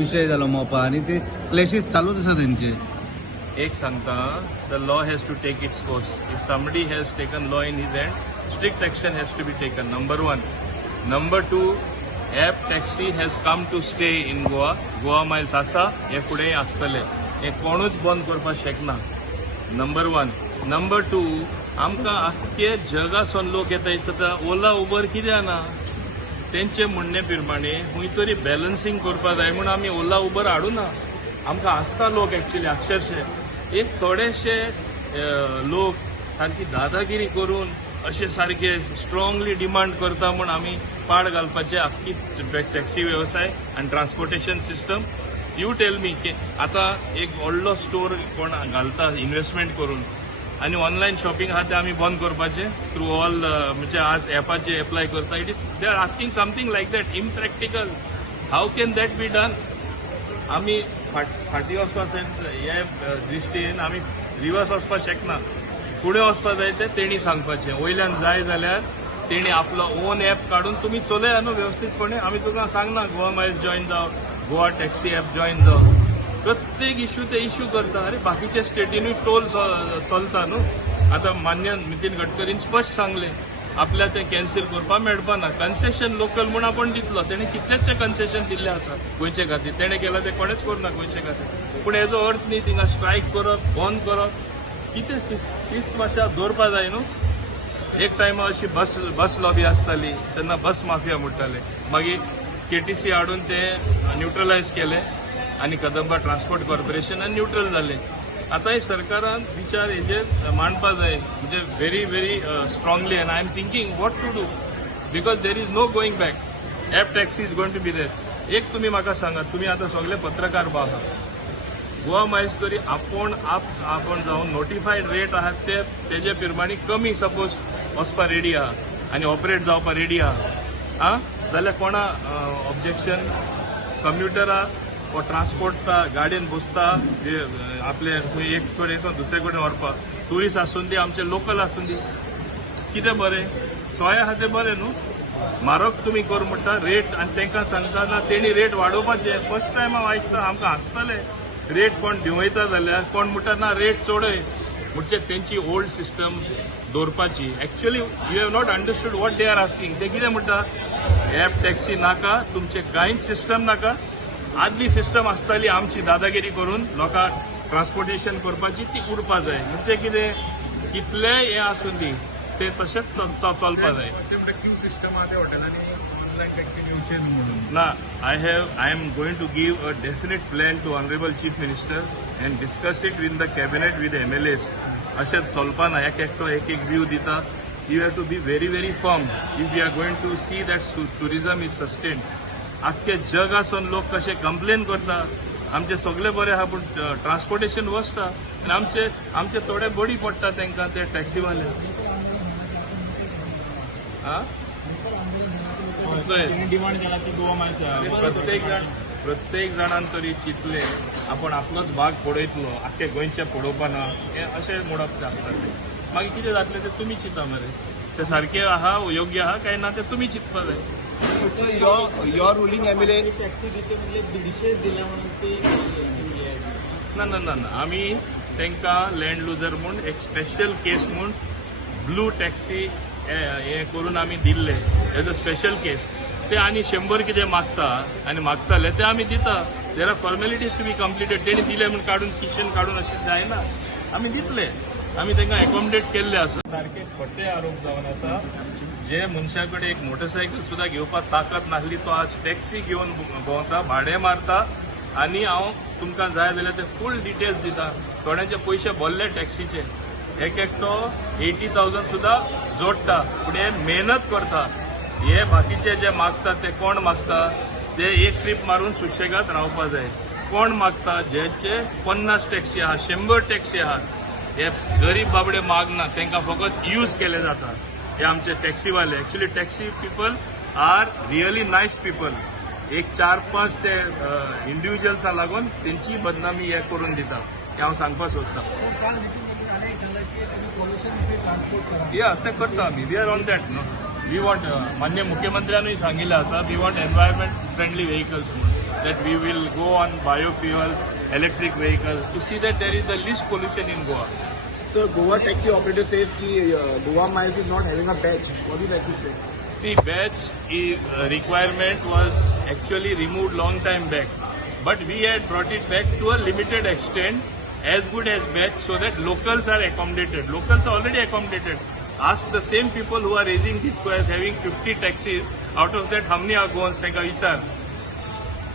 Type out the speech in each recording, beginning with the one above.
विषय झाला मोपा आणि ते क्लॅशेस चालूच आसा त्यांचे. एक सांगता, the law has to take its course. If somebody has taken law in his hand, strict action has to be taken. Number 1. Number 2, app taxi has come to stay in Goa. Goa Miles आसा, हे फुडें आसतले. हे कोणूच बंद करपाक शकना. Number 1. Number 2, आमकां आख्खे जगासून लोक येता दिसता ओला उबर कित्याक ना. तेंचे म्हणणे प्रमाणे खंय तरी बॅलन्सिंग करपाक जाय म्हणून आमी ओला उबर हाडूं ना. आमकां आसता लोक एक्चुअली अक्षरशे एक थोडेशे लोक सारकी दादागिरी करून अशे सारखे स्ट्रॉंगली डिमांड करता म्हूण आमी पाड घालपाचे आख्खी टॅक्सी वेवसाय आनी transportation system. You tell me की आतां एक व्हडलो स्टोर कोण घालता इन्व्हेस्टमेंट करून आणि ऑनलाईन शॉपिंग हा ते आम्ही बंद करपाचे थ्रू ऑल म्हणजे आज ॲपाचे एप्लाय करता. It is they are asking something like that. Impractical. How can that be done. आम्ही फाटी वचपाक हे दृश्टीन आम्ही रिवर्स वचपाक शकना. फुडें वचपाक जाय ते तेणी सांगपाचें. वयल्यान जाय जाल्यार तेणी आपलो ओन ॲप काडून तुमी चलया न्हू वेवस्थीतपणे. आमी तुका सांगना गोवा मायल्स जॉईन जाव, गोवा टॅक्सी ॲप जॉईन जाव. प्रत्येक इश्यू ते इश्यू करता. अरे बाकीच्या स्टेटीनूय टोल चलता न्हू. आता मान्य नितीन गडकरीन स्पश्ट सांगले आपल्या ते कॅन्सल करपाक मेळपा ना. कन्सेशन लोकल म्हूण आपण दितलो. तेणे कितलेशे कन्सेशन दिल्ले आसा गोंयचे खातीर. तेणे केला ते कोणेच करना गोंयचे खातीर. पूण हेजो अर्थ न्ही थिंगा स्ट्रायक करप, बंद करप. कितें शिस्त मातशा दवरपा जाय न्हू. एक टायमा अशी बस लॉबी आसताली तेन्ना बस माफिया म्हणटाले. मागीर केटीसी हाडून ते न्यूट्रलायज केले आणि कदंबा ट्रान्सपोर्ट कॉर्पोरेशन आणि न्यूट्रल झाले. आता हे सरकारान विचार हेजेर मांडपा जाय म्हणजे very very strongly. And I am thinking what to do because there is no going back. App taxi is going to be there. एक तुम्ही म्हाका सांगा, तुम्ही आता सगळे पत्रकार आहात. गोवा मायल्स तरी आपण जावन नोटिफाईड रेट आहात तेजे प्रमाणे कमी सपोज वचपा रेडी आहा आणि ऑपरेट जावपा रेडी आहा जाल्यार कोणा ऑब्जेक्शन. कम्युटरा व ट्रान्सपोर्टा गाडयेन बसता आपले एक कडेन दुसरे कडेन व्हरपाक. ट्युरिस्ट आसून दी, आमचे लोकल आसून दी, कितें बरें. सोय आहा तें बरें न्हू. म्हारग तुमी कर म्हणटा रेट आनी तांकां सांगतना तेणी रेट वाडोवपाचे. फर्स्ट टायम हांव आयकता. आमकां आसतले रेट कोण दिवयता जाल्यार कोण म्हणटा ना रेट चोडय म्हणजे तेंची ओल्ड सिस्टम दवरपाची. Actually you have not understood what they are asking. ते कितें म्हणटा ॲप टॅक्सी नाका, तुमचे कांयच सिस्टम नाका. आदली सिस्टम आसताली आमची दादागिरी करून लोकांक ट्रान्सपोर्टेशन करपाची ती उरपा जाय. म्हणजे कितें कितले हे आसून दी ते तशेंच चलपा जाय. क्यू सिस्टम आहा त्या हॉटेलांनी ऑनलायन टॅक्सी दिवचे न्हू म्हणून ना. I am going to give a definite plan to Honorable Chief Minister and discuss it with the cabinet with the MLAs. अशें चलपा ना. एकटो एक व्यू दिता. You have to be very very firm if you are going to see that tourism is sustained. आख्खे जगासून लोक कशे complain करता आमचे सगळे बरे आहा पूण ट्रान्सपोर्टेशन वस्ट आहा आनी आमचे थोडे बडी पडटा तांकां ते टॅक्सीवाले. डिमांड केला की गोवा मायल्स प्रत्येक जाणान तरी चिंतले आपण आपलोच भाग पळयतलो, आख्खे गोंयचे पळोवपाना हे अशें म्हणप आसता. ते मागीर कितें जातलें ते तुमी चिंता मरे. ते सारकें आहा योग्य आहा काय ना ते तुमी चिंतपा जाय. युअर रुलिंग एमएलए टॅक्सी दिते म्हणजे 150 दिल्या म्हणून ते ना आमी तांकां लँड लुजर म्हूण एक स्पेशल केस म्हूण ब्लू टॅक्सी हे करून आमी दिल्ले एज अ स्पेशल केस. ते आनी 100 कितें मागता आनी मागताले ते आमी दिता. There are formalities to be completed. तेणी दिले म्हूण काडून किशन काडून अशें जायना. आमी दितले. आमी तांकां एकोमोडेट केल्ले आसा. सारके खोटे आरोप जावन आसा. जे मनशा कडेन एक मोटरसायकल सुद्धा घेवपाक ताकद नासली तो आज टॅक्सी घेवन भोंवता, भाडें मारता आनी हांव तुमकां जाय जाल्यार ते फूल डिटेल्स दिता. थोड्यांचे पयशे भरले टॅक्सीचे. एकटो 80,000 सुद्धा जोडटा पूण हे मेहनत करता. हे बाकीचे जे मागता ते कोण मागता ते एक ट्रीप मारून सुशेगाद रावपा जाय. कोण मागता जेचे 50 टॅक्सी आहा, 100 टॅक्सी आहा. हे गरीब बाबडे मागना. तांकां फकत यूज केले जाता. हे आमचे टॅक्सीवाले. Actually taxi people are really nice people. एक 4-5 ते इंडिव्हिज्युअल्सां लागून तेंची बदनामी हे करून दिता. हे हांव सांगपाक सोदतां. या ते करता आमी. वी आर ऑन दॅट न्हू. वी वॉन्ट मान्य मुख्यमंत्र्यानूय सांगिल्लें आसा we want environment friendly vehicles म्हणून. that we will go on biofuel, electric vehicles to see that there is the least pollution in Goa. So Goa taxi operator says that Goa Miles is not having a badge. What would you like to say? See, badge requirement was actually removed long time back, but we had brought it back to a limited extent, as good as badge, so that locals are accommodated. Locals are already accommodated. Ask the same people who are raising this squares, having 50 taxis, out of that how many are Goans? Tenka vichar.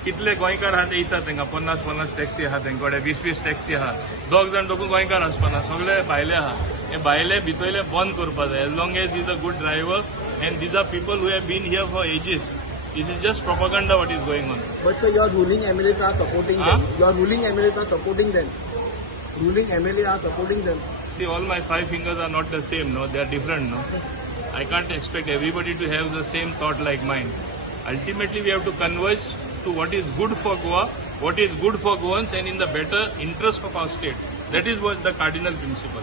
कितले गोंयकार आहात विचार तांकां 50 taxi आहा तेंकडे 20 taxi आहा दोग जाण दोगूय गोंयकार आसपाना सगळे भायले आहा हे भायले भितरले बंद करपा जाय as long as is a good driver and these are people who have been here for ages this is just propaganda what is going on But sir, your ruling MLAs are supporting them. Your ruling MLAs are supporting them. Ruling MLAs are supporting them. See, all my 5 fingers are not the same, no? They are different, no? I can't expect everybody to have the same thought like mine. Ultimately, we have to converge to what is good for Goa, what is good for Goans, and in the better interest of our state. That is what the cardinal principle.